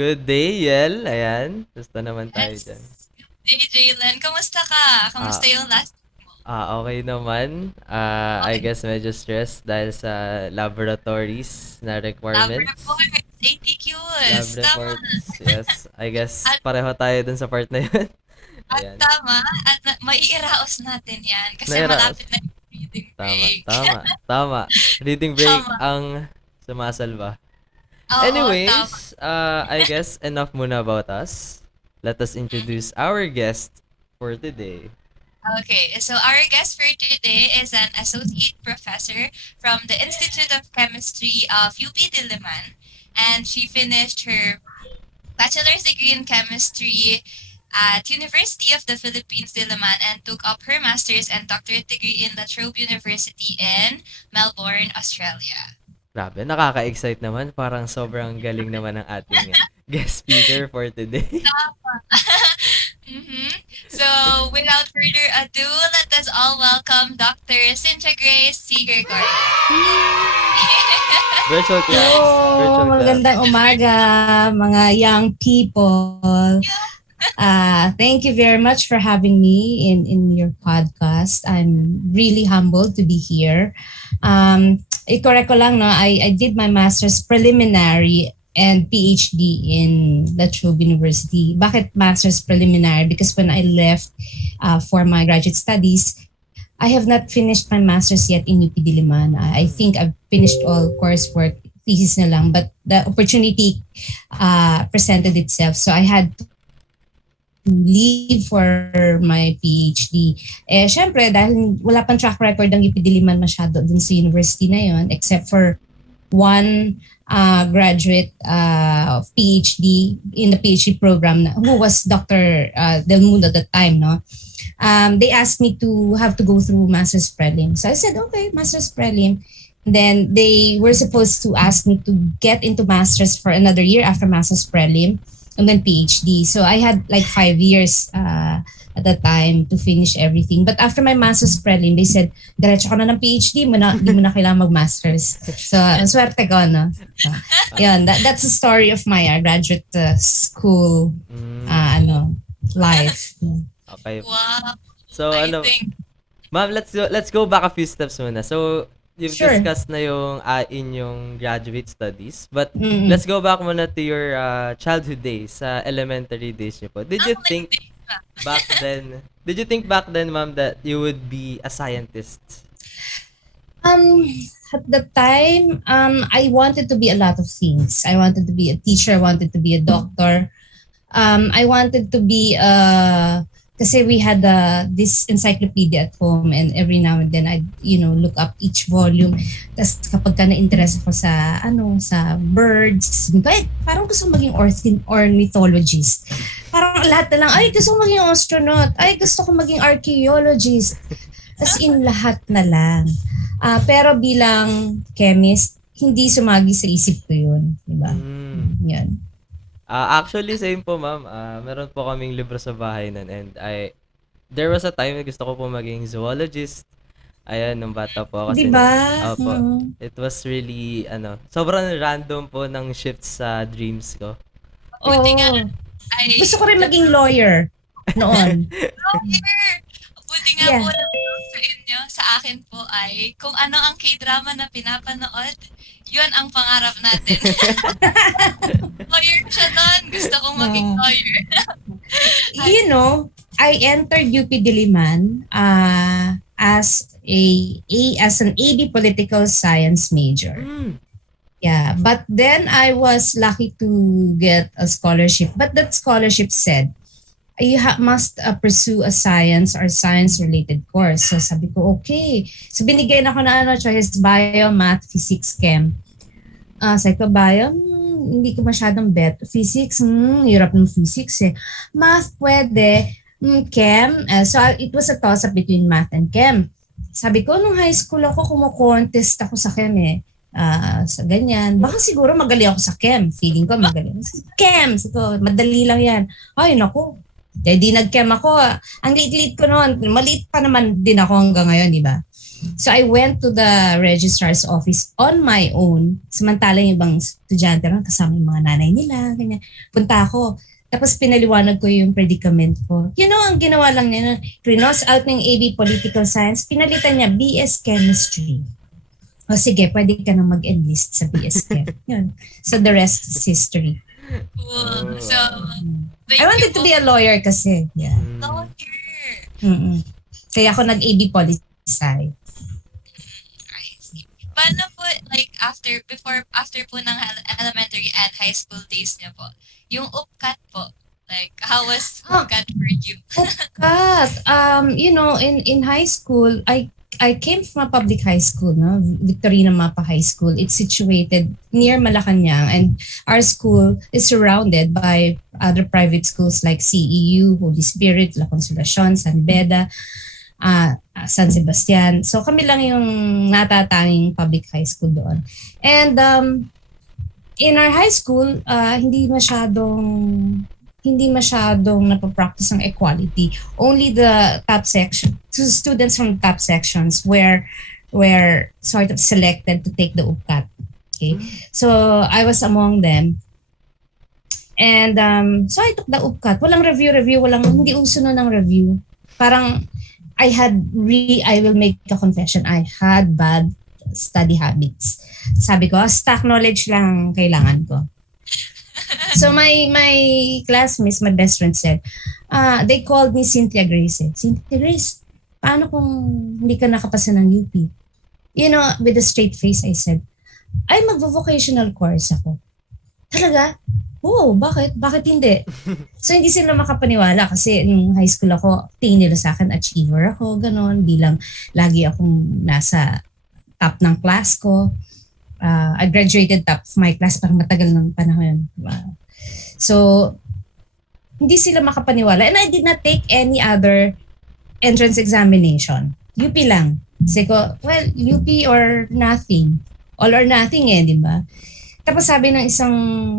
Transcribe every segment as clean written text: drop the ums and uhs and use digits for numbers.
good day, Yel. Ayan, gusto naman tayo dyan. Yes. Hey, Jalen. Kamusta ka? Kamusta Ah, yung last mo? okay naman. I Okay. guess medyo stressed dahil sa laboratories na Lab requirements. reports, Lab ATQs. Tama. reports, yes. I guess At, pareho tayo dun sa part na yun. at Ayan. tama. Maiiraos natin yan kasi Nairaos. malapit na yung reading Tama, break. tama, tama. Reading break Tama. ang sumasalba. Oo, tama. Anyways, I guess enough muna about us. Let us Mhm. introduce our guest for today. Okay, so our guest for today is an associate professor from the Institute of Chemistry of UP Diliman, and she finished her bachelor's degree in chemistry at University of the Philippines, Diliman, and took up her master's and doctorate degree in La Trobe University in Melbourne, Australia. Grabe, nakaka-excite naman. Parang sobrang galing naman ng ating guest speaker for today. Tama. Mm-hmm. So, without further ado, let us all welcome Dr. Cynthia Grace C. Gregorio. Virtual claps. Hello, Virtual magandang claps. umaga mga young people. Thank you very much for having me in your podcast. I'm really humbled to be here. I-correct ko lang, no, I did my master's preliminary and PhD in La Trobe University. Bakit master's preliminary? Because when I left for my graduate studies, I have not finished my master's yet in UP Diliman. I Mm. think I've finished all coursework, thesis na lang, but the opportunity presented itself. So I had to leave for my PhD. Eh, syempre, dahil wala pang track record ng UP Diliman masyado dun sa university na yon, except for one graduate of PhD in the PhD program who was Dr. Del Mundo at the time, no? They asked me to have to go through master's prelim. So I said, okay, master's prelim. And then they were supposed to ask me to get into master's for another year after master's prelim and then PhD. So I had like 5 years at that time to finish everything. But after my master's prelim, they said, diretso ka na ng PhD, di mo na kailangan mag-masters. So, ang swerte ko, no? So, yun, that's the story of my graduate school Mm, life. okay po. Wow, So, I ano, think. ma'am, let's go back a few steps muna. So, you've Sure. discussed na yung inyong graduate studies, but Mm-mm. let's go back muna to your childhood days, elementary days niyo po. Ang like Did you think back then, ma'am, that you would be a scientist? Um, at the time, I wanted to be a lot of things. I wanted to be a teacher. I wanted to be a doctor. I wanted to be kasi we had this encyclopedia at home, and every now and then I look up each volume. Tapos kapag ka na-interest ako sa birds, parang gusto ko maging ornithologist. Parang lahat na lang, ay gusto ko maging astronaut, ay gusto ko maging archaeologist. As in lahat na lang. Pero bilang chemist, hindi sumagi sa isip ko yun. Diba? Mm. Yan. Actually, same po, ma'am. Meron po kaming libro sa bahay nun, and there was a time na gusto ko po maging zoologist. Ayan, nung bata po ako. Di ba? Opo, it was really, sobrang random po ng shifts sa dreams ko. buti nga Oo. ay Gusto ko rin maging lawyer noon. lawyer. Buti nga po Yeah. sa inyo, sa akin po ay kung ano ang K-drama na pinapanood, yun ang pangarap natin. Lawyer siya doon. Gusto kong maging lawyer. I entered UP Diliman as an AB political science major. Mm. Yeah, but then I was lucky to get a scholarship. But that scholarship said, you must pursue a science or science-related course. So sabi ko, okay. So binigyan ako na choice, bio, math, physics, chem. Sabi ko, bio, hindi ko masyadong bet. Physics, hirap ng physics eh. Math, pwede. Chem, it was a toss-up between math and chem. Sabi ko, nung high school ako, kumo-contest ako sa chem eh. Sa ganyan. Baka siguro magaling ako sa chem. Feeling ko magaling. Chem! Sabi ko, madali lang yan. Ay, naku. Di nag-chem ako. Ang liit-liit ko noon. Maliit pa naman din ako hanggang ngayon, di ba? So I went to the registrar's office on my own. Samantala yung ibang estudyante ron, kasama yung mga nanay nila, ganyan. Punta ako. Tapos pinaliwanag ko yung predicament ko. Ang ginawa lang niya, crinos out ng AB Political Science, pinalitan niya BS Chemistry. O sige, pwede ka na mag-enlist sa BS Chem. Yun. So the rest is history. Cool. Oh, So, wow. I thank you wanted to be a lawyer kasi. Yeah. Mm. lawyer. Mm-mm. Kaya ako nag-AB Poli Sci. I see. Paano po, like, after po ng elementary and high school days niyo po, yung UPCAT po, like, how was Ah, UPCAT for you? God, in high school, I came from a public high school, no? Victorina Mapa High School. It's situated near Malacanang, and our school is surrounded by other private schools like CEU, Holy Spirit, La Consolacion, San Beda, San Sebastian. So kami lang yung natatanging public high school doon. And in our high school, hindi masyadong napapractice ng equality. Only the top section, students from top sections were sort of selected to take the UPCAT. Okay, so I was among them. And so I took the UPCAT. Walang review, hindi uso na ng review. Parang I will make a confession. I had bad study habits. Sabi ko, stock knowledge lang kailangan ko. So my classmates, my best friend said, they called me Cynthia Grace. Cynthia Grace, paano kung hindi ka nakapasa ng UP? With a straight face, I said, ay, magvo-vocational course ako. Talaga? Oo, bakit? Bakit hindi? So, hindi sila makapaniwala kasi nung high school ako, tingin nila sa akin, achiever ako, ganon, bilang lagi akong nasa top ng class ko. I graduated top of my class, parang matagal ng panahon. So, hindi sila makapaniwala. And I did not take any other entrance examination. UP lang. Kasi ko, well, UP or nothing. All or nothing di ba? Tapos sabi ng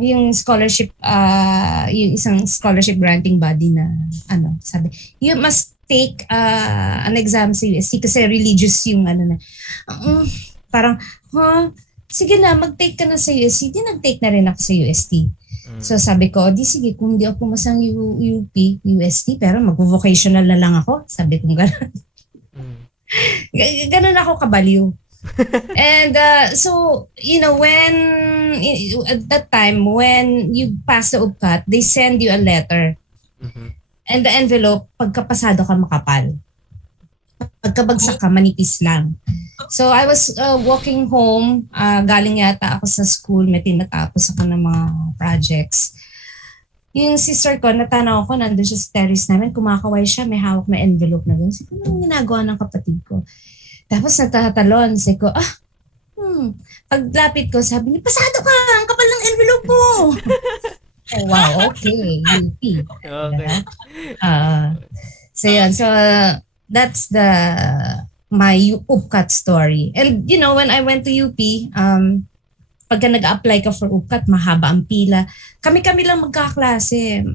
yung isang scholarship granting body na, sabi, you must take an exam sa UST kasi religious yung parang, sige na, mag-take ka na sa UST. Di nag-take na rin ako sa UST. So sabi ko, di sige, kung di ako pumasang UP, UST, pero mag-vocational na lang ako. Sabi ko gano'n. Gano'n ako kabaliw. And so, at that time, when you pass the UPCAT, they send you a letter. And the envelope, pagkapasado ka makapal. Pagkabagsak ka, manipis lang. So I was walking home, galing yata ako sa school, may tinatapos ako ng mga projects. Yung sister ko, natanaw ko, nandun siya sa terrace namin, kumakaway siya, may hawak na envelope na doon. Sige, anong ginagawa ng kapatid ko? Tapos nagtatalon, sabi ko, paglapit ko, sabi niya, pasado ka, ang kapal ng envelope mo. Oh, wow, okay, UP. Okay. So yun, so that's my UPCAT story. And when I went to UP, pagka nag-apply ka for UPCAT, mahaba ang pila. Kami-kami lang magkaklase.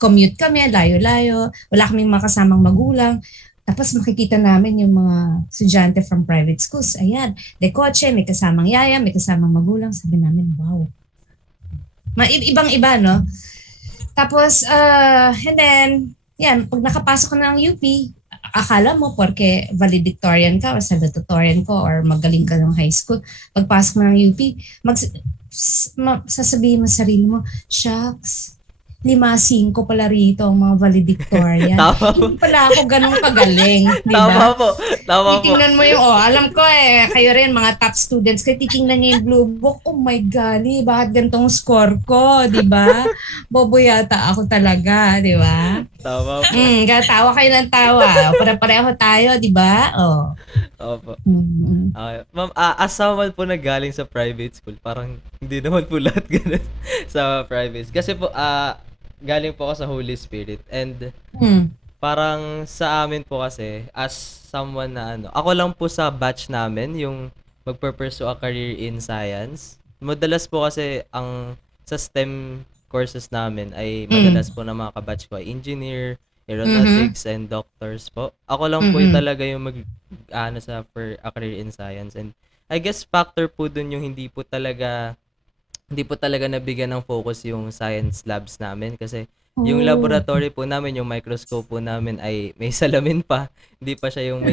Commute kami, layo-layo. Wala kaming makasamang magulang. Tapos makikita namin yung mga estudyante from private schools. Ayan, de kotse, may kasamang yaya, may kasamang magulang. Sabi namin, wow. Ibang-iba, no? Tapos, and then, yan, pag nakapasok ka ng UP, akala mo, porque valedictorian ka or salutatorian ko or magaling ka ng high school, pagpasok mo ng UP, sasabihin mo sa sarili mo, shucks, 5-5 pala rito ang mga valedictorian. Tama po. Hindi pala ako ganun kagaling. Di Tama ba? po. Tama po. Titingnan mo yung, alam ko kayo rin, mga top students, kayo titingnan niyo yung blue book, oh my golly, bakit ganitong score ko, di ba? Bobo yata ako talaga, di ba? Tama po. Tawa kayo ng tawa. Pare-pareho tayo, di ba? Oh. Opo. Mm-hmm. Ma'am, as someone po na galing sa private school, parang hindi naman po lahat ganun sa private. Kasi po, galing po ako sa Holy Spirit and parang sa amin po kasi, as someone na ako lang po sa batch namin yung magpursue a career in science. Madalas po kasi sa STEM courses namin ay madalas po na mga kabatch ko ay engineer, Mhm. aeronautics and doctors po. Ako lang po yung Mm. talaga yung ano sa for a career in science, and I guess factor po dun yung hindi po talaga nabigyan ng focus yung science labs namin, kasi yung Oh. laboratory po namin, yung microscope po namin ay may salamin pa. Hindi pa siya yung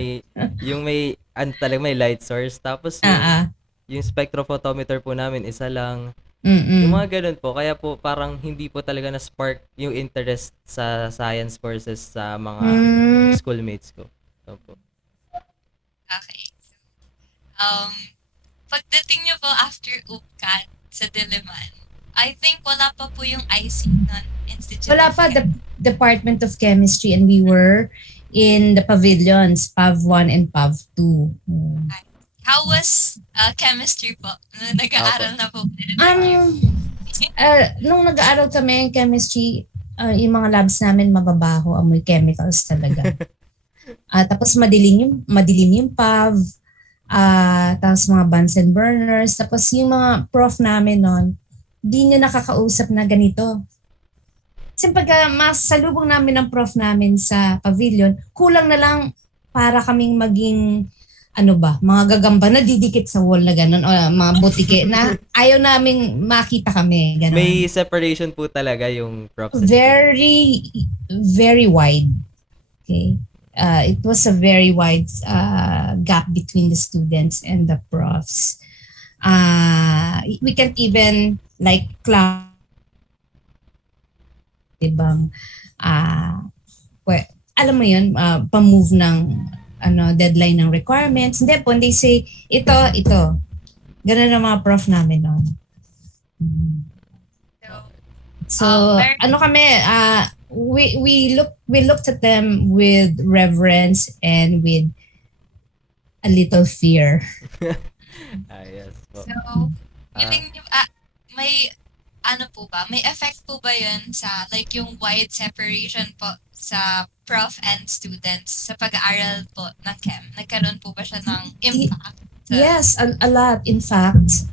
may ano talaga, may light source. Tapos yung Ah. yung spectrophotometer po namin isa lang. Yung Mm. mga gano'n po. Kaya po parang hindi po talaga na-spark yung interest sa science courses sa mga Hmm. schoolmates ko. Opo. Okay. Um, Pagdating niyo po after UPCAT sa Diliman, I think wala pa po yung IC nun, Institute Wala of pa, Chem. the Department of Chemistry, and we were in the pavilions, Pav 1 and Pav 2. How was chemistry po? Nung Opo. nag-aaral na po kayo that year? Nung nag-aaral kami ng chemistry, yung mga labs namin mababaho, amoy chemicals talaga. Tapos madilim yung PAV, tapos mga Bunsen burners, tapos yung mga prof namin noon, di nyo nakakausap na ganito. Kasi pagka masalubong namin ng prof namin sa pavilion, kulang na lang para kaming maging mga gagamba na didikit sa wall na gano'n, o mga butike na ayaw naming makita kami, May gano'n. separation po talaga yung props and students. Very, very wide. Okay. It was a very wide gap between the students and the profs. We can't even like ibang alam mo yun, pa-move ng deadline ng requirements. Hindi po, they say, ito. Ganun ang mga prof namin noon. So, Very, kami, we looked at them with reverence and with a little fear. Yes po. so, Ah, feeling niyo, may ano po ba? May effect po ba yun sa like yung wide separation po sa prof and students sa pag-aaral po ng chem? Nagkaroon po ba siya ng impact? Yes, a lot. In fact,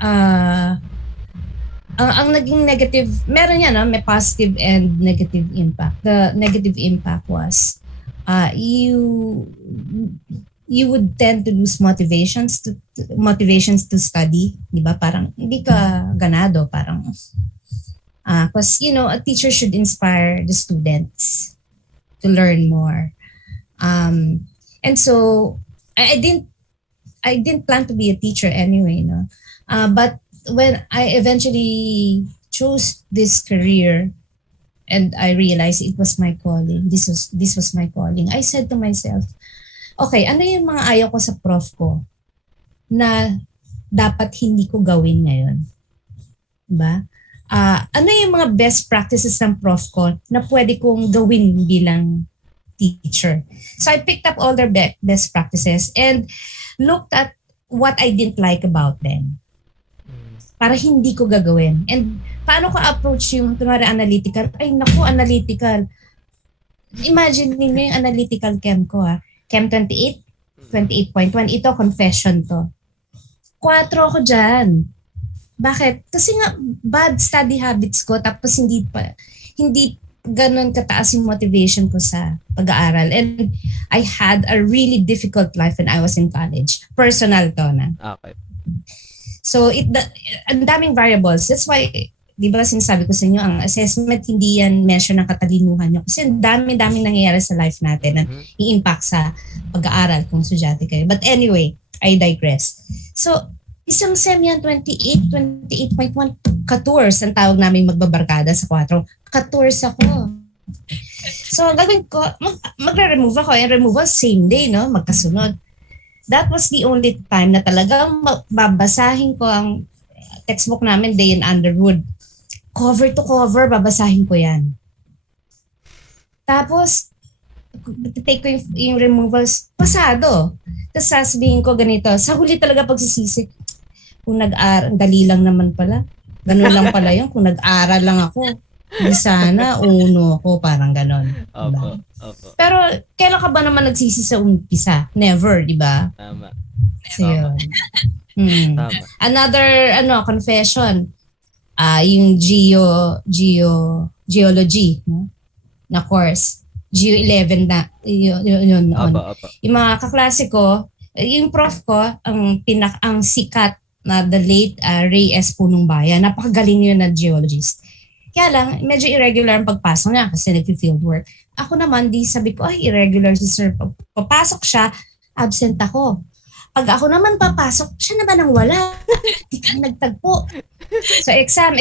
ang naging negative, meron yan, may positive and negative impact. The negative impact was you would tend to lose motivations to study, di ba? Parang hindi ka ganado, parang because a teacher should inspire the students to learn more. And so I didn't plan to be a teacher anyway, no. But when I eventually chose this career and I realized it was my calling, this was my calling, I said to myself, okay, ano yung mga ayaw ko sa prof ko na dapat hindi ko gawin ngayon? Diba? Ano yung mga best practices ng prof ko na pwede kong gawin bilang teacher? So I picked up all their best practices and looked at what I didn't like about them para hindi ko gagawin. And paano ko approach yung kunwari analytical? Ay naku, analytical. Imagine niyo yung analytical chem ko Chem 28, 28.1. Ito, confession to. 4 ako dyan. Bakit? Kasi nga, bad study habits ko, tapos hindi ganun kataas yung motivation ko sa pag-aaral. And I had a really difficult life when I was in college. Personal to na. Okay. So, ang daming variables. That's why, di ba sinasabi ko sa inyo, ang assessment hindi yan measure ng katalinuhan nyo. Kasi ang daming nangyayari sa life natin na i-impact sa pag-aaral kung estudyante kayo. But anyway, I digress. So, isang SEM yan, 28, 28.1, ka-tours ang tawag namin magbabarkada sa 4. Ka-tours ako. So, gagawin ko, magre-remove ako. And removal, same day, no? Magkasunod. That was the only time na talagang babasahin ko ang textbook namin, Day in Underwood. Cover to cover, babasahin ko yan. Tapos, take ko yung removals, pasado. Tapos sasabihin ko ganito, sa huli talaga pagsisisi, kung dali lang naman pala. Ganun lang pala yun, kung nag-aral lang ako. Di sana, uno ako, parang ganon. Diba? Opo. Pero, kailan ka ba naman nagsisi sa umpisa? Never, di ba? Tama. So, yun. Tama. Another, confession. Yung geology, no? Na course. GU11 na, yun noon. Apa. Yung mga kaklase ko, yung prof ko, ang sikat na the late Ray S. Punong Bayan. Napakagaling yun na geologist. Kaya lang, medyo irregular ang pagpasok niya kasi nag-field work. Ako naman, di sabi ko, ay, irregular si sir. Papasok siya, absent ako. Pag ako naman papasok, siya naman ang wala. Di ka nagtagpo. So, exam.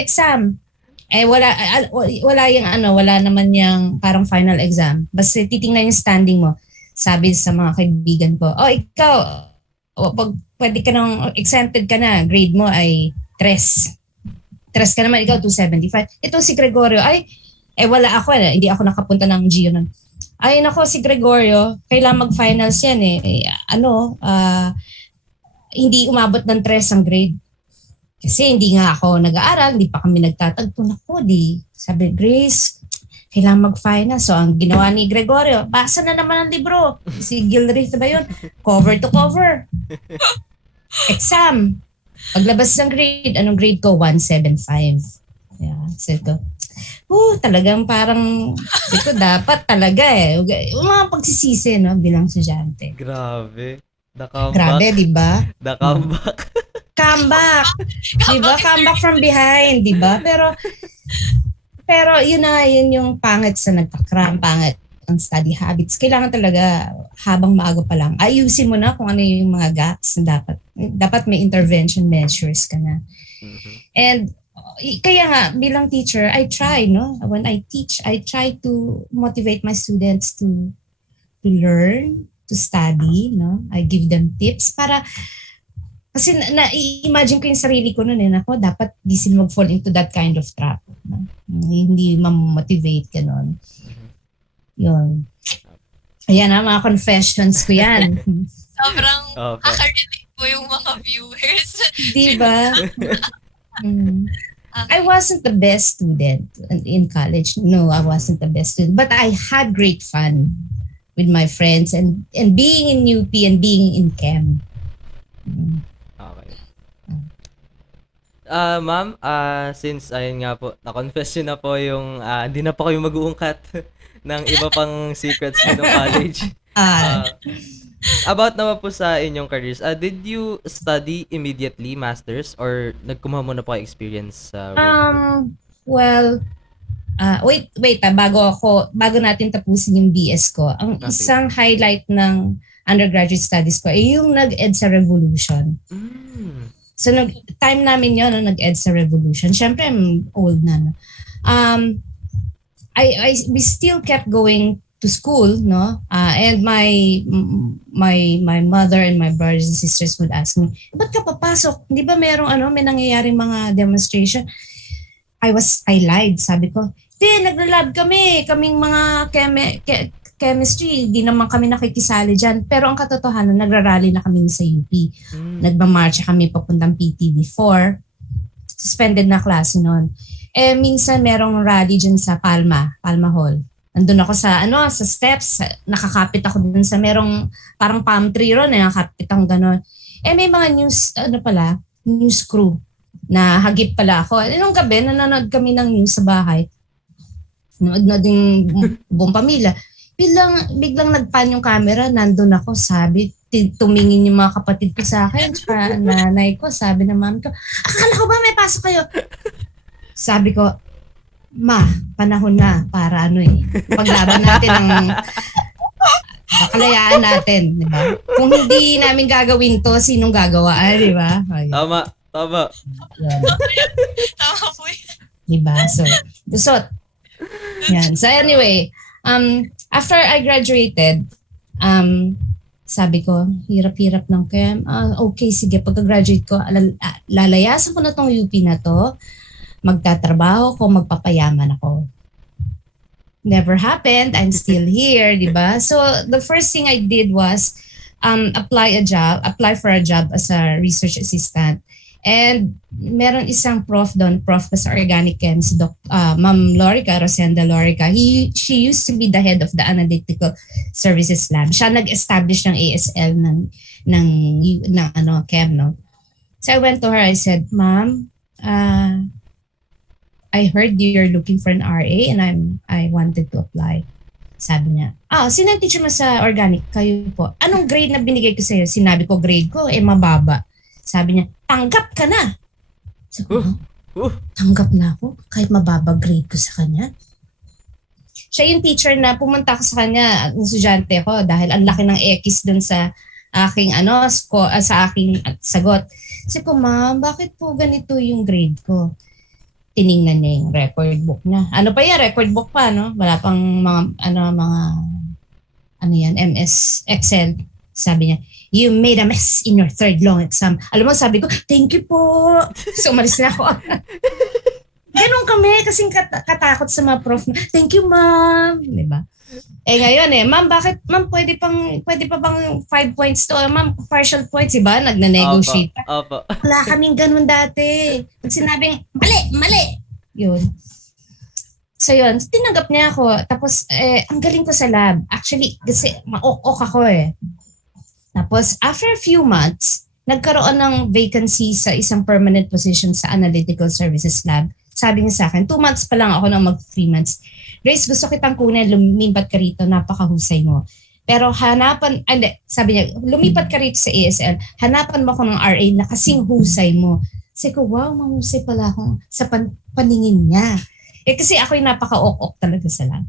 Wala naman yung parang final exam. Basta titingnan yung standing mo. Sabi sa mga kaibigan ko, ikaw, pag pwede ka nang exempted ka na, grade mo ay 3. 3 ka naman, ikaw 275. Ito si Gregorio, wala ako, hindi ako nakapunta ng GU nun. Ay, nako, si Gregorio, kailangan mag-finals yan hindi umabot ng 3 ang grade. Kasi hindi nga ako nag-aaral, hindi pa kami nagtatagpo. Naku, sabi, Grace, kailangan mag-final. So, ang ginawa ni Gregorio, basa na naman ang libro. Si Gilreath ba yun? Cover to cover. Exam. Paglabas ng grade, anong grade ko? 175. Yeah, sabi ko, talagang parang, sabi ko, dapat talaga yung mga pagsisisi, no, bilang estudyante. Grabe. The comeback. Grabe, di ba? The comeback. Comeback. Di ba? Comeback from behind, di ba? Pero yun yung pangit sa nagka-cram, pangit ang study habits. Kailangan talaga habang maaga pa lang, ayusin mo na kung ano yung mga gaps na dapat may intervention measures ka na. Mhm. And kaya nga, bilang teacher, I try, no? When I teach, I try to motivate my students to learn, to study, no? I give them tips para kasi na-imagine ko yung sarili ko noon ako, dapat di sila mag-fall into that kind of trap. No? Hindi ma-motivate ka noon. Yun. Ayan mga confessions ko yan. Sobrang nakaka-relate po yung mga viewers. Diba? I wasn't the best student in college. No, I wasn't the best student. But I had great fun with my friends and being in UP and being in Chem. Okay. Ma'am, since ayun nga po, na-confess yun na po yung hindi na po kayo mag-uungkat ng iba pang secrets ng college. About naman po sa inyong careers, did you study immediately masters or nagkumuha muna po kayo experience sa work? Well, wait bago natin tapusin yung BS ko, ang isang highlight ng undergraduate studies ko ay yung nag-EDSA Revolution. So, time namin yun, nag-EDSA Revolution. Siyempre, I'm old na. No? We still kept going to school, no? And my mother and my brothers and sisters would ask me, ba't ka papasok? Di ba may nangyayaring mga demonstration? I lied. Sabi ko, nagla-lab kaming mga chemistry, di naman kami nakikisali dyan. Pero ang katotohanan, nagrarally na kami sa UP. Nagmamarcha kami papuntang PT before. Suspended na klase noon. Minsan merong rally dyan sa Palma Hall. Nandun ako sa steps, nakakapit ako dun sa merong parang palm tree ron, nakakapit akong gano'n. May mga news crew na hagip pala ako. Nung gabi, nanonood kami ng news sa bahay. Nanood din buong pamilya. Biglang nagpan yung camera, nandun ako, sabi, tumingin yung mga kapatid ko sa akin, tsaka nanay ko, sabi ng mami ko, akala ko ba may pasok kayo? Sabi ko, ma, panahon na para paglaban natin ang kalayaan natin, di ba? Kung hindi namin gagawin to, sinong gagawa, di ba? Tama. Tama po yun. Di ba? So, yan. So anyway, after I graduated, sabi ko, hirap-hirap ng Chem. Okay, sige, pagka-graduate ko, lalayasan ko na tong UP na to, magtatrabaho ko, magpapayaman ako. Never happened. I'm still here, di ba? So, the first thing I did was apply for a job as a research assistant. And meron isang prof doon, prof sa organic chem, si Ma'am Rosenda Lorica. She used to be the head of the Analytical Services Lab. Siya nag-establish ng ASL ng chem, no? So I went to her, I said, Ma'am, I heard you're looking for an RA and I wanted to apply. Sabi niya, sino ang teacher mo sa organic? Kayo po. Anong grade na binigay ko sa'yo? Sinabi ko, grade ko, mababa. Sabi niya, tanggap ka na. Sabi ko, tanggap na ako? Kahit mababa grade ko sa kanya? Siya yung teacher na pumunta ko sa kanya, ng estudyante ko, dahil ang laki ng X dun sa aking sa aking sagot. Sabi ko, ma'am, bakit po ganito yung grade ko? Tiningnan niya yung record book na. Ano pa yan? Record book pa, no? Wala pang MS Excel. Sabi niya, you made a mess in your third long exam. Alam mo, sabi ko, thank you po. So, umalis na ako. Ganun kami, kasing katakot sa mga prof. Thank you, ma'am. Diba? Ngayon ma'am, bakit, ma'am, pwede pa bang 5 points to? Ma'am, partial points, diba? Nagna-negotiate pa. Opo. Wala kaming ganun dati. Pag sinabing, mali. Yun. So yun, tinanggap niya ako. Tapos, ang galing ko sa lab. Actually, kasi ma-ok ako Tapos, after a few months, nagkaroon ng vacancy sa isang permanent position sa Analytical Services Lab. Sabi niya sa akin, 2 months pa lang ako nang mag 3 months. Grace, gusto kitang kunin, lumipat ka rito, napakahusay mo. Pero sabi niya, lumipat ka rito sa ASL, hanapan mo ako ng RA na kasing husay mo. Sabi ko, wow, mahusay pala ako sa paningin niya. Kasi ako yung napaka-ok-ok talaga sa lab.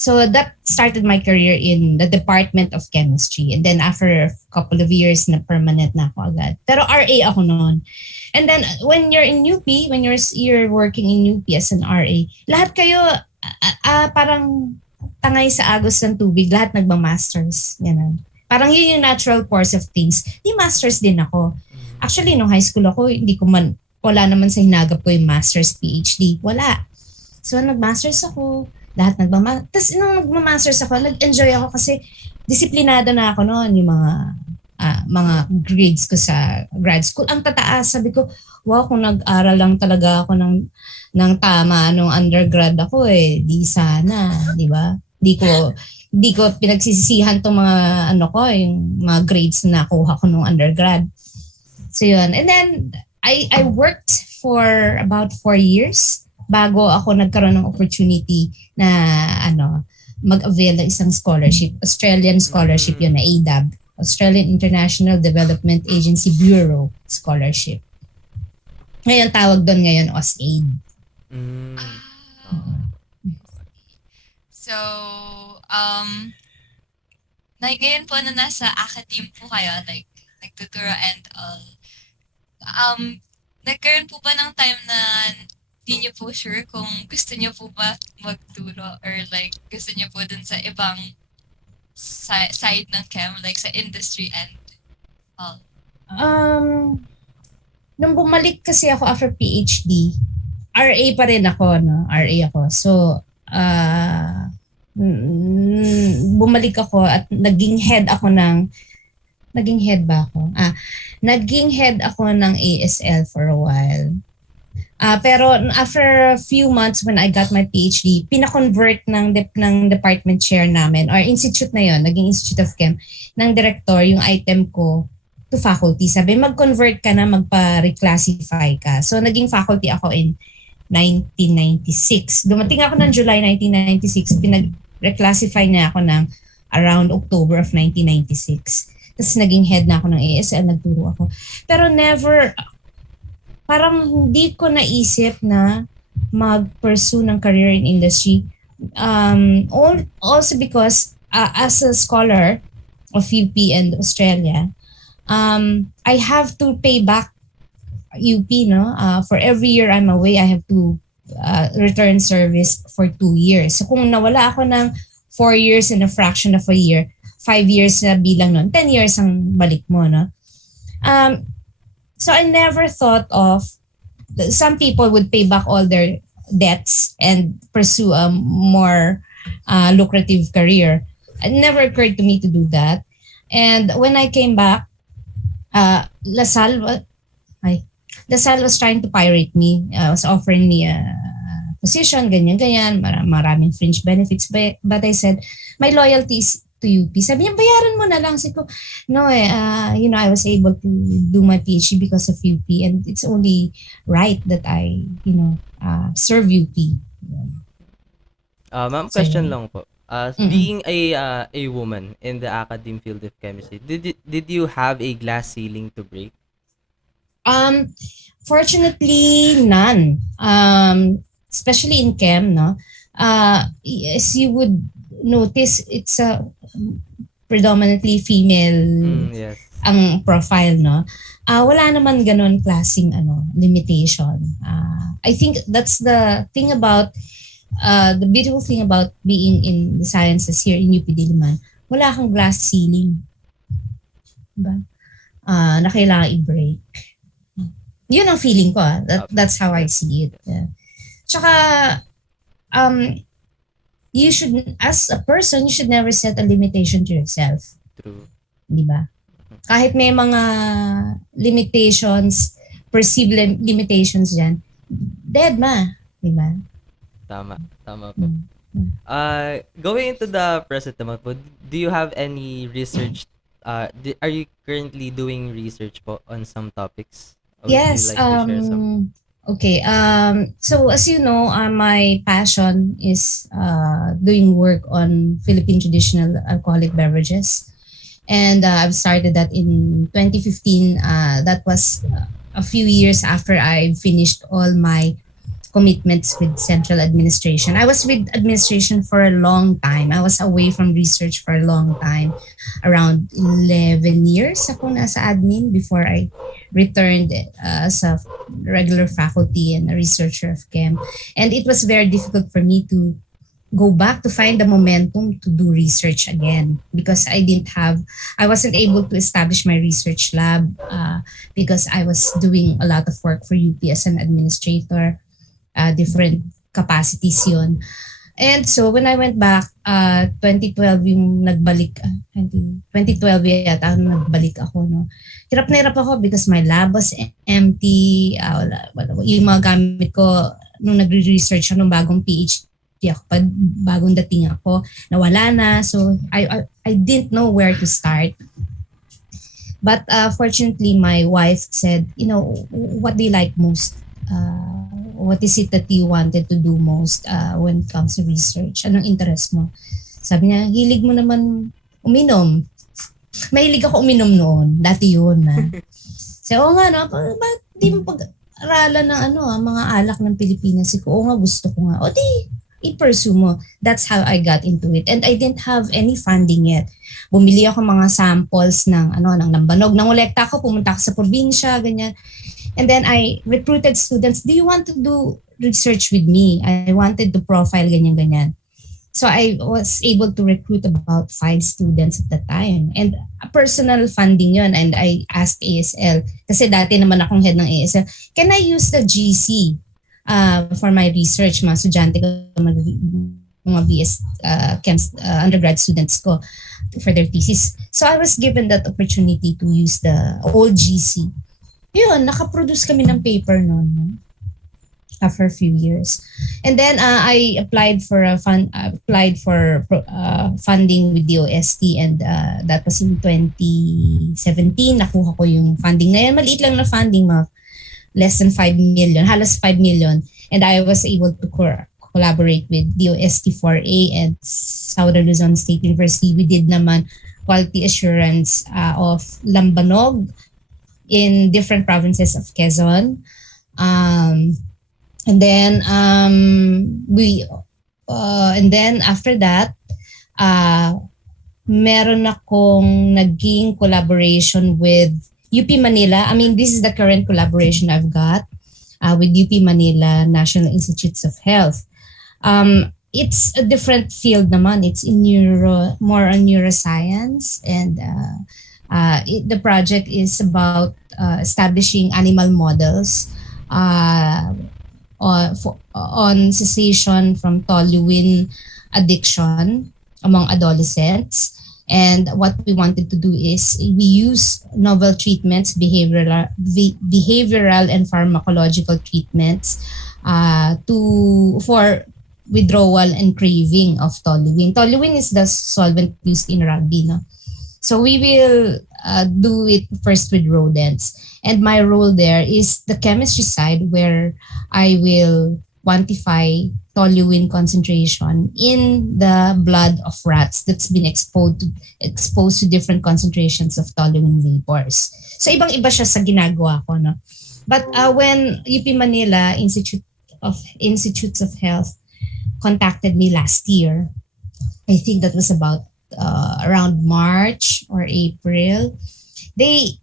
So that started my career in the Department of Chemistry. And then after a couple of years, na permanent na ako agad. Pero RA ako noon. And then when you're in UP, when you're working in UP as an RA, lahat kayo parang tangay sa agos ng tubig, lahat nagma-masters. Ganun. Parang yun yung natural course of things. Di masters din ako. Actually, nung high school ako, wala naman sa hinagap ko yung master's, PhD. Wala. So nag-masters ako, lahat nagmamasters. Tapos nung nagmamasters ako, nag-enjoy ako kasi disiplinado na ako noon, yung mga grades ko sa grad school. Ang tataas, sabi ko, wow, kung nag-aral lang talaga ako ng tama nung undergrad ako di sana, di ba? Di ko pinagsisisihan tong mga yung mga grades na nakuha ko nung undergrad. So yun. And then I worked for about 4 years bago ako nagkaroon ng opportunity na mag-avail ng isang scholarship, Australian scholarship yun na ADAB, Australian International Development Agency Bureau Scholarship. Ngayon tawag doon ngayon AusAid. So, ngayon po na nasa academe po kayo, like nagtuturo and all, nagkaroon po ba ng time na di niyo po sure kung gusto niyo po ba magturo or like gusto niyo po dun sa ibang side ng chem, like sa industry and all? Nung bumalik kasi ako after PhD, RA pa rin ako, no? RA ako. So, bumalik ako at naging head ako ng ASL for a while. Pero after a few months when I got my PhD, pina-convert ng department chair namin or institute na yon, naging Institute of Chem, ng director yung item ko to faculty. Sabi, mag-convert ka na, magpa-reclassify ka. So, naging faculty ako in 1996. Dumating ako ng July 1996, pinag-reclassify niya ako ng around October of 1996. Tapos naging head na ako ng ASL, nagturo ako. Pero never, parang hindi ko naisip na mag-pursue ng career in industry. Also because as a scholar of UP and Australia, I have to pay back UP, no? For every year I'm away, I have to return service for 2 years. So kung nawala ako ng 4 years and a fraction of a year, 5 years na bilang nun, 10 years ang balik mo, no? So I never thought of, some people would pay back all their debts and pursue a more lucrative career. It never occurred to me to do that. And when I came back, LaSalle was trying to pirate me, was offering me a position, ganyan, maraming fringe benefits. But I said, my loyalty is to UP. Sabi niya, bayaran mo na lang. Sabi ko, no I was able to do my PhD because of UP and it's only right that I, serve UP. Ma'am, So, question yun. lang po. Mm-mm. Being a woman in the academic field of chemistry, did you have a glass ceiling to break? Um, Fortunately, none. Especially in chem, no. As you would notice, it's a predominantly female Yes. ang profile, no. Wala naman ganun klaseng limitation. I think that's the beautiful thing about being in the sciences here in UP Diliman. Wala kang glass ceiling, diba? Na kailangan i-break. Yun ang feeling ko. That's how I Yes. see it. Yes. Yeah. Tsaka, um, you should, as a person, you should never set a limitation to yourself. True. Di ba? Kahit may mga limitations, perceived limitations dyan, dead ma. Di ba? Tama. Tama po. Mm. Mm. Going into the present naman po, do you have any research, are you currently doing research po on some topics? Would you Yes. like to share some? Okay. So as you know, my passion is doing work on Philippine traditional alcoholic beverages, and I've started that in 2015. That was a few years after I finished all my commitments with central administration. I was with administration for a long time. I was away from research for a long time. Around 11 years ako nasa admin before I returned as a regular faculty and a researcher of chem. And it was very difficult for me to go back to find the momentum to do research again because I wasn't able to establish my research lab because I was doing a lot of work for UP as an administrator, different capacities yun. And so when I went back, 2012 yung nagbalik, 2012 yata nagbalik ako, no. Hirap na hirap ako because my lab was empty, yung mga gamit ko nung nagre-research ako nung bagong PhD ako, bagong dating ako, nawala na. So I didn't know where to start. But fortunately, my wife said, what do you like most? What is it that you wanted to do most when it comes to research? Anong interest mo? Sabi niya, hilig mo naman uminom. Mahilig ako uminom noon. Dati yun na. So, oo nga, no? Ba't di mo pag-aralan ng mga alak ng Pilipinas? Oo nga, gusto ko nga. O di, i-pursue mo. That's how I got into it. And I didn't have any funding yet. Bumili ako mga samples ng lambanog. Nangolekta ako, pumunta ako sa probinsya, ganyan. And then I recruited students. Do you want to do research with me? I wanted to profile ganyan-ganyan. So I was able to recruit about 5 students at the time. And personal funding yon. And I asked ASL, kasi dati naman akong head ng ASL, can I use the GC for my research? Mga estudyante ko, mga BS chems, undergrad students ko for their thesis. So I was given that opportunity to use the old GC. Yun, nakaproduce kami ng paper noon, no? After a few years. And then I applied for funding with DOST, and that was in 2017. Nakuha ko yung funding na yan. Maliit lang na funding, mga less than 5 million, halos 5 million. And I was able to collaborate with DOST4A and Southern Luzon State University. We did naman quality assurance of lambanog in different provinces of Quezon. And then after that, meron akong naging collaboration with UP Manila. I mean, this is the current collaboration I've got with UP Manila National Institutes of Health. It's a different field naman. It's in more on neuroscience, and the project is about establishing animal models on cessation from toluene addiction among adolescents. And what we wanted to do is we use novel treatments, behavioral and pharmacological treatments for withdrawal and craving of toluene. Toluene is the solvent used in rugby, no? So we will do it first with rodents. And my role there is the chemistry side, where I will quantify toluene concentration in the blood of rats that's been exposed to different concentrations of toluene vapors. So ibang-iba siya sa ginagawa ko, no. But when UP Manila Institutes of Health contacted me last year, I think that was about around March or April. They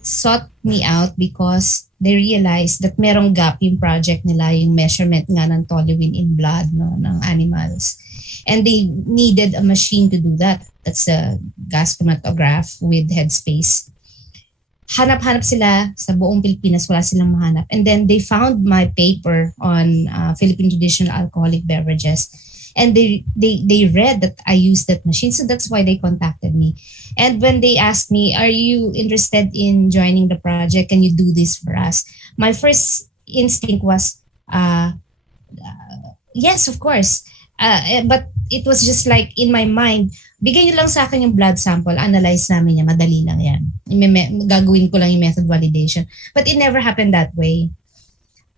sought me out because they realized that merong gap yung project nila, yung measurement nga ng toluene in blood, no, ng animals. And they needed a machine to do that. That's a gas chromatograph with headspace. Hanap-hanap sila sa buong Pilipinas, wala silang mahanap. And then they found my paper on Philippine traditional alcoholic beverages. And they read that I used that machine. So that's why they contacted me. And when they asked me, are you interested in joining the project? Can you do this for us? My first instinct was, yes, of course. But it was just like in my mind, bigay niyo lang sa akin yung blood sample, analyze namin yan, madali lang yan. Gagawin ko lang yung method validation. But it never happened that way.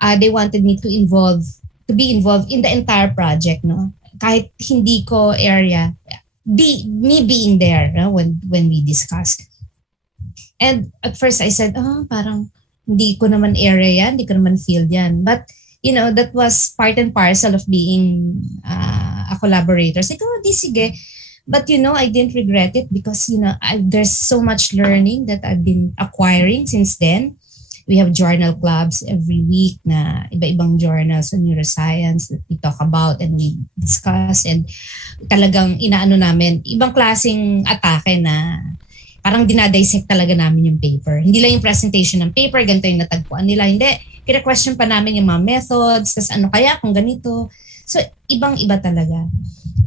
They wanted me to be involved in the entire project, no? Kahit hindi ko area, me being there, no? when we discussed. And at first I said, parang hindi ko naman area yan, hindi ko naman field yan. But that was part and parcel of being a collaborator. Said, di sige. But I didn't regret it because there's so much learning that I've been acquiring since then. We have journal clubs every week na iba-ibang journals on neuroscience that we talk about and we discuss, and talagang inaano namin ibang klaseng atake na parang dinadissect talaga namin yung paper. Hindi lang yung presentation ng paper, ganito yung natagpuan nila. Hindi, kina-question pa namin yung mga methods, tas ano kaya kung ganito. So, ibang-iba talaga.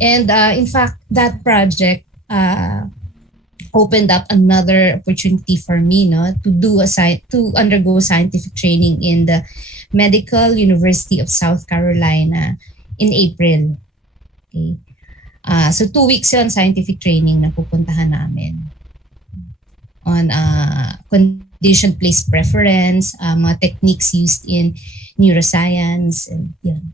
And in fact, that project opened up another opportunity for me, no, to undergo scientific training in the Medical University of South Carolina in April. Okay. So 2 weeks yun, scientific training na pupuntahan namin on condition place preference, mga techniques used in neuroscience, and yun.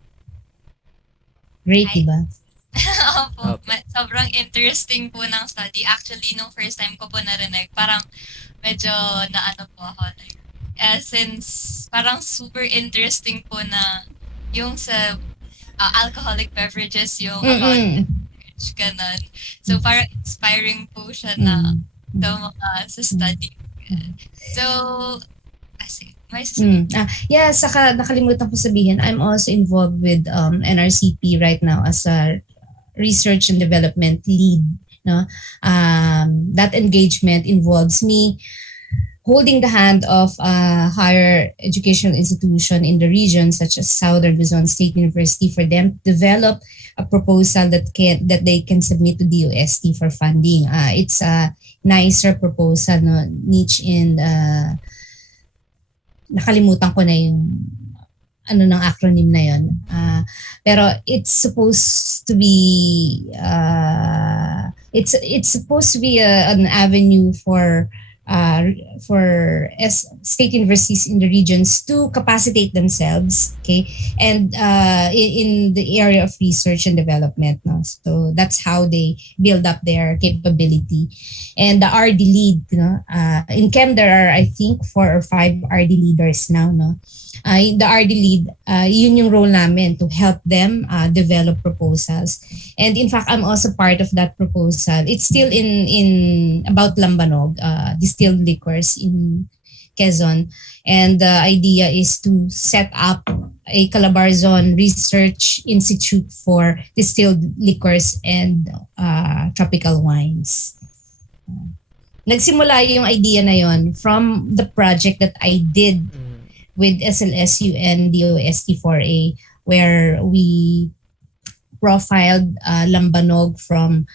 Great, diba? Opo, sobrang interesting po ng study. Actually, nung first time ko po narinig, parang medyo naano po ako. Like, since parang super interesting po na yung sa alcoholic beverages, yung about research, ganun. So, parang inspiring po siya na sa study. So, may sasabihin. Yeah, saka nakalimutan ko sabihin, I'm also involved with NRCP right now as a research and development lead. No, that engagement involves me holding the hand of a higher educational institution in the region, such as Southern Luzon State University, for them to develop a proposal that they can submit to DOST for funding. It's a nicer proposal, no, niche in nakalimutan ko na yung ano ng acronym na yun. Pero it's supposed to be an avenue for state universities in the regions to capacitate themselves, okay, and in the area of research and development. No? So that's how they build up their capability. And the RD lead, in Chem there are, I think, 4 or 5 RD leaders now. No? The RD lead, yun yung role namin to help them develop proposals. And in fact, I'm also part of that proposal. It's still in about Lambanog, distilled liquors in Quezon. And the idea is to set up a Calabarzon Research Institute for distilled liquors and tropical wines. Nagsimula yung idea na yon from the project that I did with SLSU and DOST4A, where we profiled lambanog from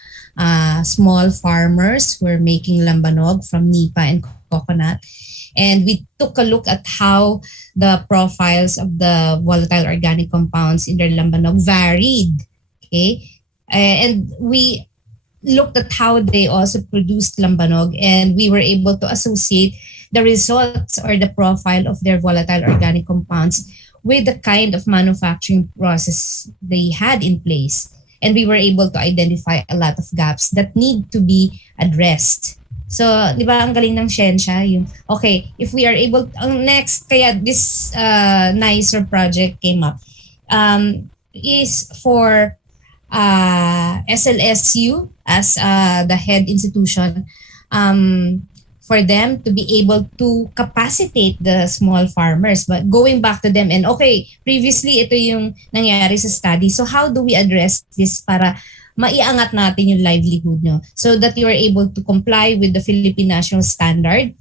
small farmers who are making lambanog from nipa and coconut. And we took a look at how the profiles of the volatile organic compounds in their lambanog varied. Okay? And we looked at how they also produced lambanog, and we were able to associate the results or the profile of their volatile organic compounds with the kind of manufacturing process they had in place. And we were able to identify a lot of gaps that need to be addressed. So, di ba, ang galing ng siyensya, yung, okay, if we are able, ang next, kaya this nicer project came up, is for SLSU as the head institution, for them to be able to capacitate the small farmers. But going back to them, and okay, previously ito yung nangyari sa study. So how do we address this para maiangat natin yung livelihood nyo so that you are able to comply with the Philippine National Standard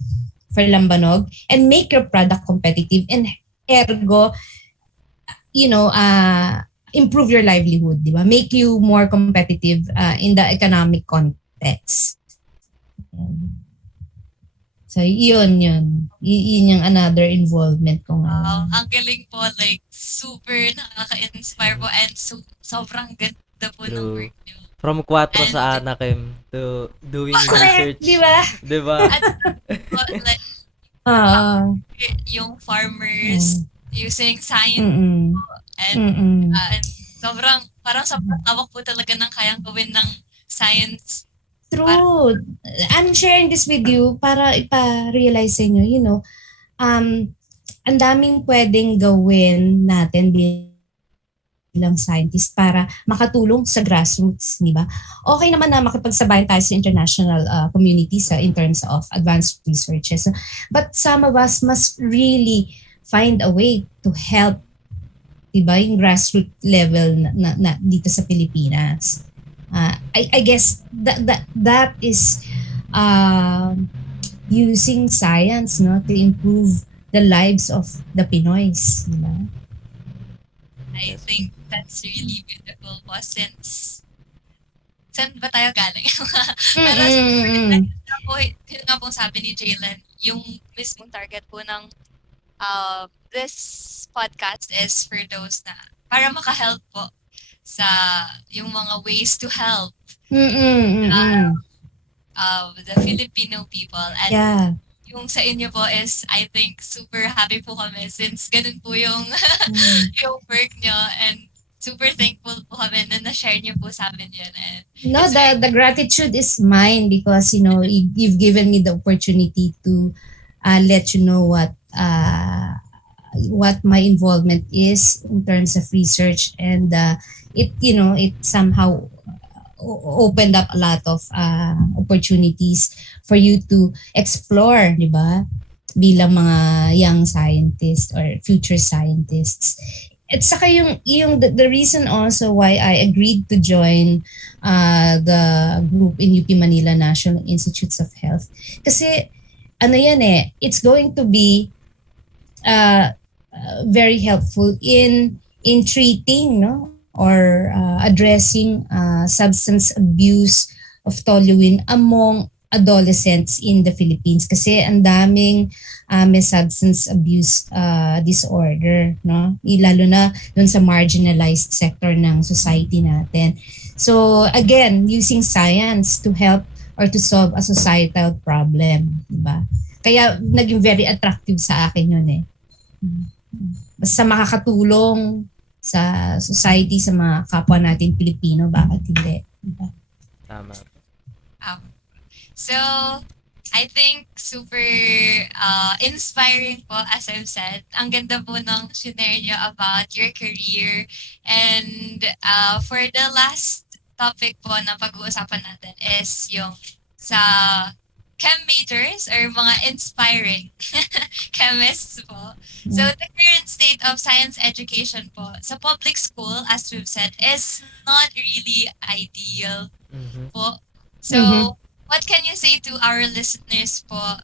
for lambanog and make your product competitive, and ergo, improve your livelihood, di ba? Make you more competitive in the economic context. So, yun. Yun yung another involvement ko Wow, ngayon. ang galing po. Like, super nakaka-inspire po and sobrang ganda po ng True. work niyo. From 4 And, sa Anakim to doing Correct, research. di ba? Di ba? at like, yung farmers using science Mm-mm. and Mm-mm. parang sobrang tawak po talaga ng kayang gawin ng science. True. I'm sharing this with you para ipa-realize sa inyo, ang daming pwedeng gawin natin bilang scientist para makatulong sa grassroots, di ba? Okay naman na makipagsabayan tayo sa international community in terms of advanced researches. But some of us must really find a way to help, di ba, yung grassroots level na dito sa Pilipinas. I guess that is using science, no, to improve the lives of the Pinoys, di ba? I think that's really beautiful po since saan ba tayo galing? Pero yun nga pong sabi ni Jalen, yung mismong target po ng this podcast is for those na para maka-help po sa yung mga ways to help the Filipino people. And yung sa inyo po is, I think, super happy po kami since ganun po yung, yung work nyo. And super thankful po kami na na-share nyo po sa amin yun. And no, the gratitude is mine because, you've given me the opportunity to let you know what my involvement is in terms of research, and it somehow opened up a lot of opportunities for you to explore, di ba? Bilang mga young scientists or future scientists. At saka the reason also why I agreed to join the group in UP Manila National Institutes of Health. Kasi it's going to be very helpful in treating, no, or addressing substance abuse of toluene among adolescents in the Philippines, kasi ang daming may substance abuse disorder, no, lalo na dun sa marginalized sector ng society natin. So again, using science to help or to solve a societal problem, diba? Kaya naging very attractive sa akin yun eh. Basta makakatulong sa society, sa mga kapwa natin Pilipino, bakit hindi? Diba? Tama. So, I think super inspiring po, as I've said. Ang ganda po ng shinare nyo about your career. And for the last topic po na pag-uusapan natin is yung sa chem majors or mga inspiring chemists po. So, the current state of science education po sa public school, as we've said, is not really ideal po. So, what can you say to our listeners po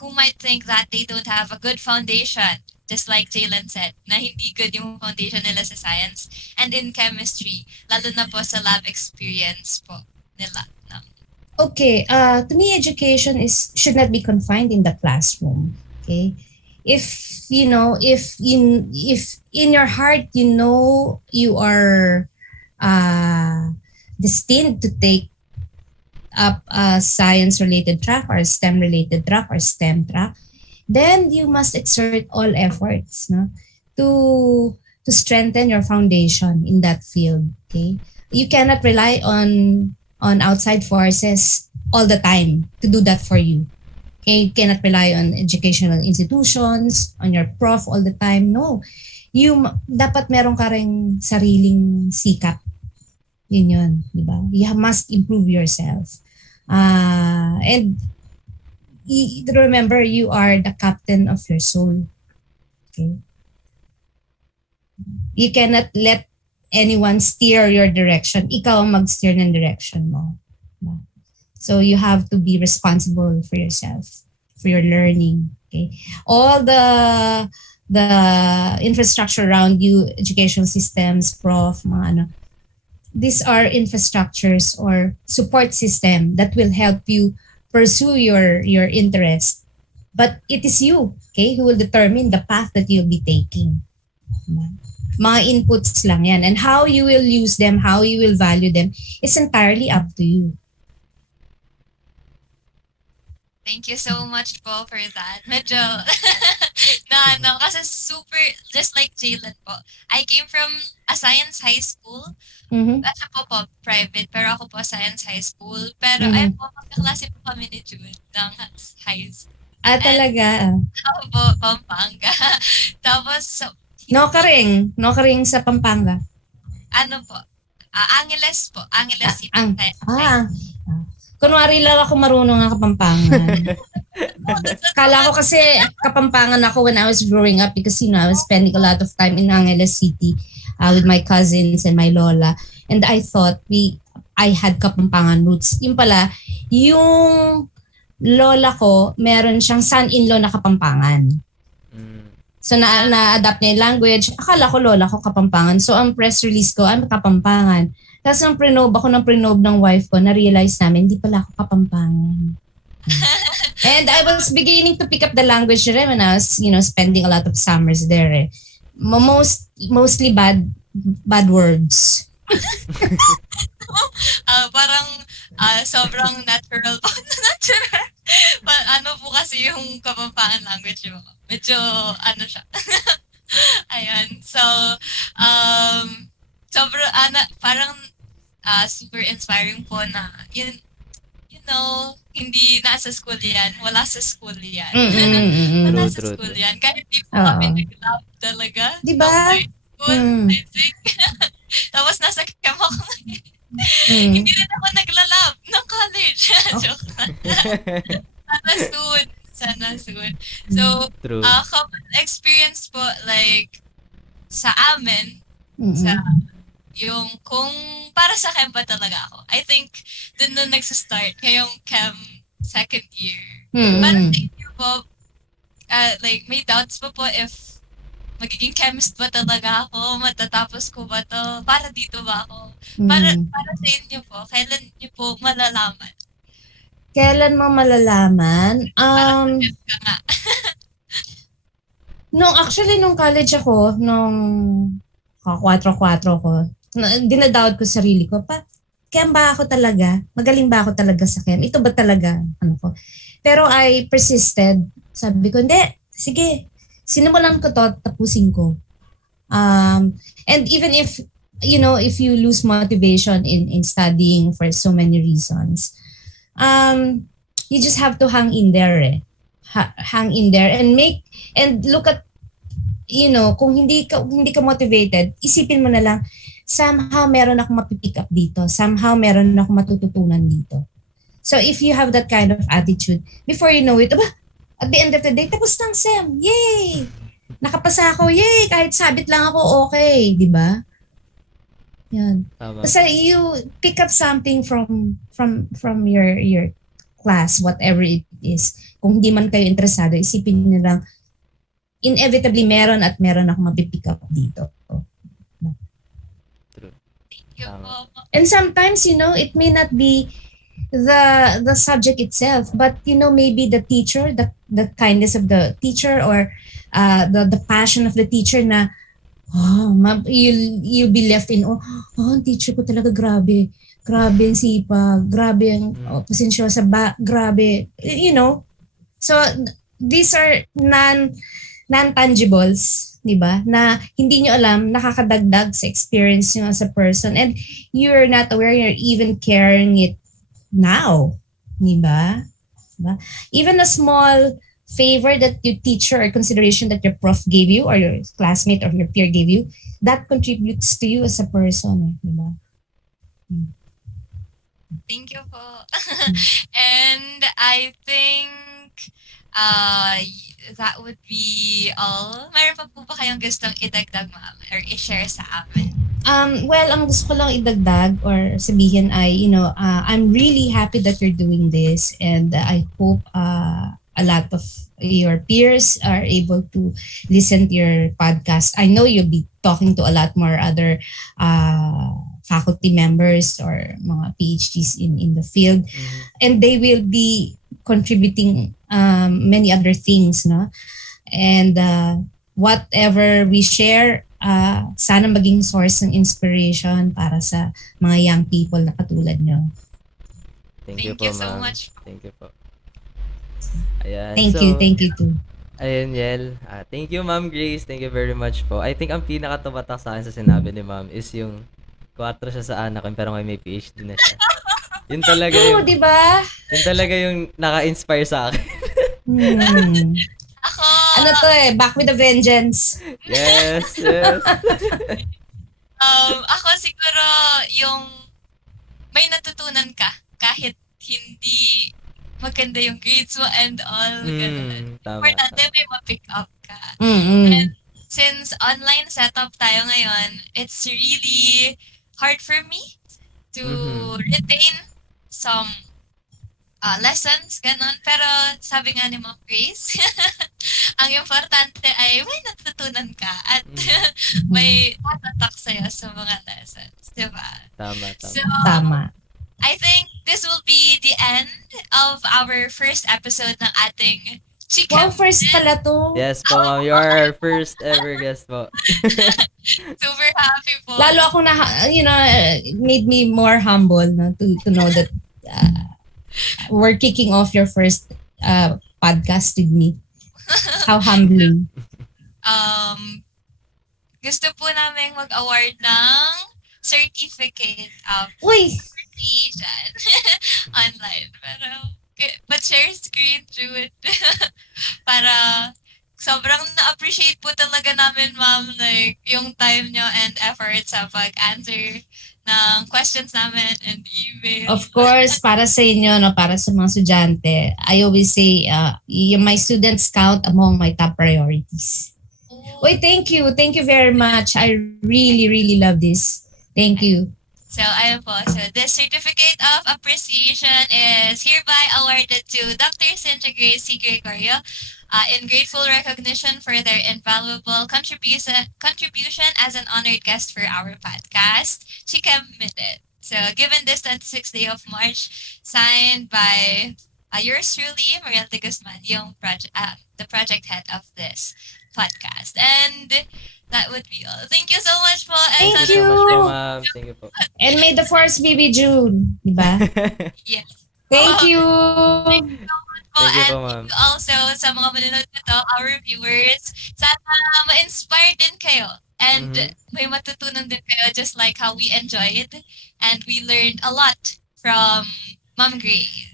who might think that they don't have a good foundation, just like Jalen said, na hindi good yung foundation nila sa science and in chemistry, lalo na po sa lab experience po nila? Okay, to me, education should not be confined in the classroom. Okay, if in your heart you are destined to take up a science-related track or STEM-related track or STEM track, then you must exert all efforts, no, to strengthen your foundation in that field. Okay, you cannot rely on outside forces all the time to do that for you. Okay, you cannot rely on educational institutions, on your prof all the time. No, dapat meron ka ring sariling sikap. Yun, di ba? You must improve yourself. And remember, you are the captain of your soul. Okay? You cannot let anyone steer your direction. Ikaw ang mag-steer ng direction mo. So you have to be responsible for yourself, for your learning. Okay, all the infrastructure around you, educational systems, prof, mga ano, these are infrastructures or support system that will help you pursue your interest. But it is you, okay, who will determine the path that you'll be taking. Mga inputs lang yan. And how you will use them, how you will value them, is entirely up to you. Thank you so much po for that. Medyo, kasi super, just like Jalen po. I came from a science high school. Siya po private, pero ako po science high school. Pero ay po, magkaklase po kami ni June ng high school. Talaga? Ako po, Pampanga. Tapos, No ka ring sa Pampanga. Ano po? Angeles po. Angeles City. Kunwari lang ako marunong ng Kapampangan. Kala ko kasi Kapampangan ako when I was growing up because, I was spending a lot of time in Angeles City with my cousins and my lola. And I thought I had Kapampangan roots. Yung pala, yung lola ko, meron siyang son-in-law na Kapampangan. So na-adapt niya yung language. Akala ko lola ko Kapampangan. So ang press release ko, I'm Kapampangan. Tapos nung prenob ng wife ko, na-realize namin, hindi pala ako Kapampangan. And I was beginning to pick up the language rin when I was, spending a lot of summers there. Mostly bad words. Parang sobrang natural po. Natural. Ano po kasi yung Kapampangan language mo. Medyo siya. Ayun. So, parang super inspiring po na hindi nasa school yan. Wala sa school yan. Wala sa school yan. Kahit di po kami nag-lab talaga. Diba? School, I think. Tapos nasa Chem ako ngayon. Hindi rin ako nagla-lab ng college. Joke lang. Sana soon. So, common experience po, like, sa amin, sa yung kung para sa Chem pa talaga ako. I think dun na nagsa-start ngayong Chem second year. Para sa inyo po, like may doubts pa po if magiging chemist ba talaga ako, matatapos ko ba to, para dito ba ako. Para sa inyo po, kailan niyo po malalaman? Kailan mo malalaman? Ka nga. Nung college ako, nung 4-4 ko, dinadoubt ko sarili ko, Chem ba ako talaga? Magaling ba ako talaga sa Chem? Ito ba talaga? Ko? Pero I persisted. Sabi ko, hindi, sige, sinimulan ko to, tapusin ko. And even if, if you lose motivation in studying for so many reasons, you just have to hang in there. Hang in there and look at, kung hindi ka motivated, isipin mo na lang, somehow meron akong mapipick up dito. Somehow meron akong matututunan dito. So if you have that kind of attitude, before you know it, at the end of the day, tapos ng SEM. Yay! Nakapasa ako. Yay! Kahit sabit lang ako, okay. Di ba? Yan. Basta you pick up something from your class, whatever it is. Kung hindi man kayo interesado, isipin niyo lang, inevitably meron akong mapipick up dito. And sometimes, it may not be the subject itself, but maybe the teacher, the kindness of the teacher, or the passion of the teacher na you'll be left in ang teacher ko talaga grabe ang sipag, grabe ang pasensyosa, grabe, so these are non-tangibles, di ba? Na hindi nyo alam, nakakadagdag sa experience nyo as a person. And you're not aware, you're even carrying it now. Di ba? Diba? Even a small favor that your teacher or consideration that your prof gave you or your classmate or your peer gave you, that contributes to you as a person. Diba? Thank you po. And I think that would be all. Meron pa po ba kayong gustong idagdag, ma'am, or i-share sa amin? Well, ang gusto ko lang idagdag or sabihin ay, I'm really happy that you're doing this, and I hope a lot of your peers are able to listen to your podcast. I know you'll be talking to a lot more other faculty members or mga PhDs in the field, and they will be contributing many other things, no? And whatever we share, sana maging source ng inspiration para sa mga young people na katulad nyo. Thank you po, so ma'am. much. Thank you po. Ayan. Thank you too. Ayun, Yel. Thank you, Ma'am Grace. Thank you very much po. I think ang pinaka-tumatak sa akin sa sinabi ni Ma'am is yung 4 siya sa anak ko, pero ngayon may PhD na siya. Yun talaga Oo, yung, di ba? yun talaga yung naka-inspire sa akin. Ako, Ano to back with a vengeance. Yes. ako siguro yung may natutunan ka kahit hindi maganda yung grades mo and all. Ganun. Tama. Importante may ma-pick up ka. Mm-mm. And since online setup tayo ngayon, it's really hard for me to retain some lessons, ganun. Pero sabi nga ni Ma'am Grace, ang importante ay may natutunan ka at may natatak sa'yo sa mga lessons. Diba? Tama. So, Tama. I think this will be the end of our first episode ng ating ChiChem Wow, first pala to. Yes po, Ma'am. You are our first ever guest po. Super happy po. Lalo ako na, it made me more humble, no, to know that we're kicking off your first podcast with me. How humbling. Gusto po namin mag-award ng certificate of Uy! appreciation online. But share screen through it. Para sobrang na-appreciate po talaga namin, ma'am, like, yung time nyo and effort sa pag-answer ng questions namin and email. Of course, para sa inyo, no, para sa mga estudyante, I always say, my students count among my top priorities. Uy, thank you. Thank you very much. I really, really love this. Thank you. So, ayun po. So, this certificate of appreciation is hereby awarded to Dr. Cynthia Grace Gregorio in grateful recognition for their invaluable contribution as an honored guest for our podcast, ChiChem Minute. So, given this 26th day of March, signed by yours truly, Mariel de Guzman, the project head of this podcast. And that would be all. Thank you so much po. And Thank Thank you so much po, you. Ma'am. Thank you po. And may the force be with you. Diba? Yes. Thank you. Thank you po, And ma'am. thank you also sa mga manonood nito, our viewers. Sana ma-inspire din kayo. And may matutunan din kayo just like how we enjoyed. And we learned a lot from Ma'am Grace.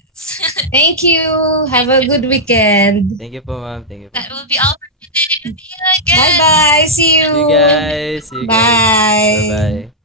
Thank you. Have a good weekend. Thank you po, Ma'am. Thank you po. That will be all for today. See you again. Bye-bye. See you. See you guys. Bye. Bye-bye.